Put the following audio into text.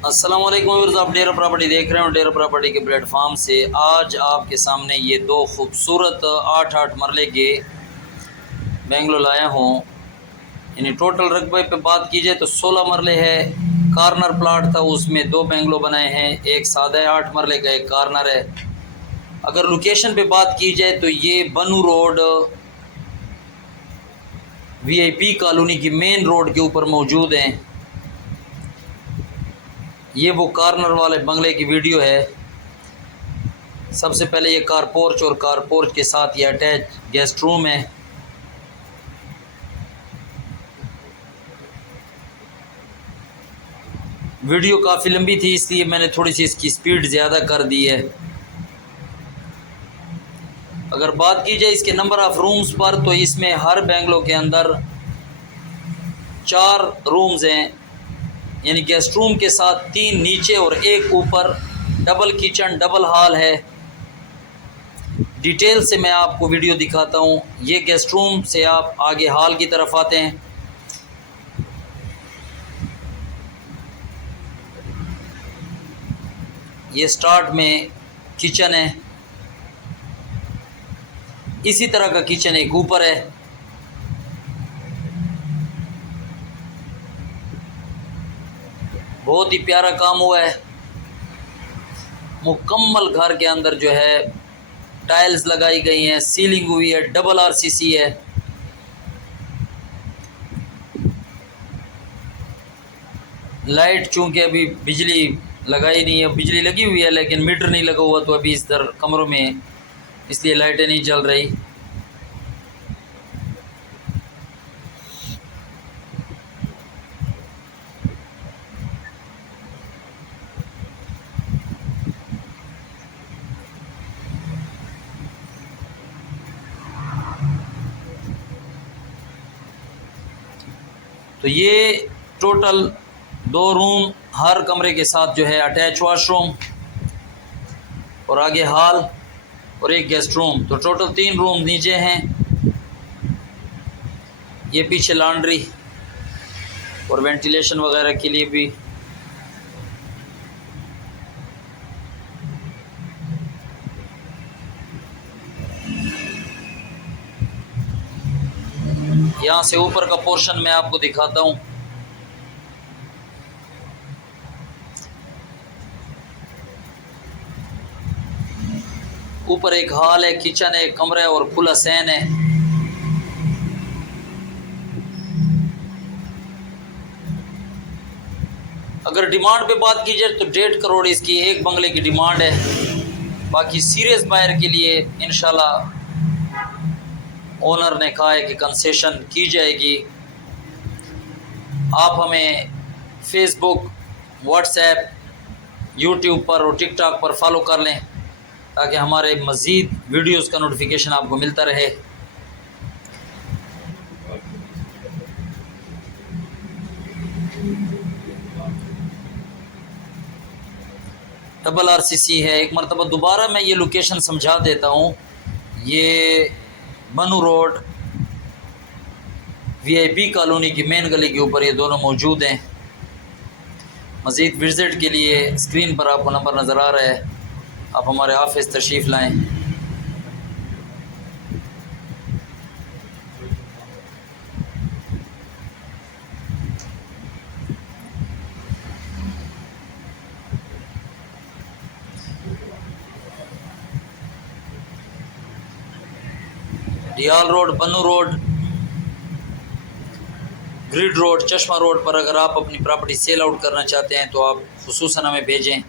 अस्सलाम वालेकुम व्यूअर्स, आप डेरा प्रॉपर्टी देख रहे हो। डेरा प्रॉपर्टी के प्लेटफॉर्म से आज आपके सामने ये दो खूबसूरत 8-8 मरले के बेंगलो लाया हूँ। यानी टोटल रकबे पे बात की जाए तो 16 मरले है। कार्नर प्लाट था, उसमें दो बेंगलो बनाए हैं, एक सादा है 8 मरले का, एक कार्नर है। अगर लोकेशन पे बात की जाए तो ये बनू रोड VIP कॉलोनी की मेन रोड के ऊपर मौजूद हैं। ये वो कार्नर वाले बंगले की वीडियो है। सबसे पहले ये कार पोर्च और कार पोर्च के साथ ये अटैच गेस्ट रूम है। वीडियो काफ़ी लंबी थी, इसलिए मैंने थोड़ी सी इसकी स्पीड ज़्यादा कर दी है। अगर बात की जाए इसके नंबर ऑफ़ रूम्स पर तो इसमें हर बेंगलो के अंदर 4 रूम्स हैं। यानी गेस्ट रूम के साथ 3 नीचे और 1 ऊपर, डबल किचन डबल हॉल है। डिटेल से मैं आपको वीडियो दिखाता हूँ। ये गेस्ट रूम से आप आगे हॉल की तरफ आते हैं। ये स्टार्ट में किचन है, इसी तरह का किचन एक ऊपर है। बहुत ही प्यारा काम हुआ है। मुकम्मल घर के अंदर जो है टाइल्स लगाई गई हैं, सीलिंग हुई है, डबल RCC है। लाइट चूँकि अभी बिजली लगाई नहीं है, बिजली लगी हुई है लेकिन मीटर नहीं लगा हुआ, तो अभी इस दर कमरों में इसलिए लाइटें नहीं जल रही। तो ये टोटल 2 रूम, हर कमरे के साथ जो है अटैच वॉशरूम और आगे हॉल और एक गेस्ट रूम। तो टोटल 3 रूम नीचे हैं। ये पीछे लॉन्ड्री और वेंटिलेशन वगैरह के लिए भी। यहाँ से ऊपर का पोर्शन मैं आपको दिखाता हूँ। ऊपर एक हॉल है, किचन है, कमरा है और खुला सैन है। अगर डिमांड पे बात की जाए तो 1.5 करोड़ इसकी एक बंगले की डिमांड है। बाकी सीरियस बायर के लिए इंशाल्लाह ओनर ने कहा है कि कंसेशन की जाएगी। आप हमें फेसबुक, व्हाट्सएप, यूट्यूब पर और टिकटॉक पर फॉलो कर लें ताकि हमारे मज़ीद वीडियोस का नोटिफिकेशन आपको मिलता रहे। डबल RCC है। एक मरतबा दोबारा मैं ये लोकेशन समझा देता हूँ। ये बनू रोड VIP कॉलोनी की मेन गली के ऊपर ये दोनों मौजूद हैं। मज़ीद विज़िट के लिए स्क्रीन पर आपको नंबर नज़र आ रहा है, आप हमारे ऑफिस तशरीफ़ लाएँ। डियाल रोड, बनू रोड, ग्रिड रोड, चश्मा रोड पर अगर आप अपनी प्रॉपर्टी सेल आउट करना चाहते हैं तो आप खुसूसन हमें भेजें।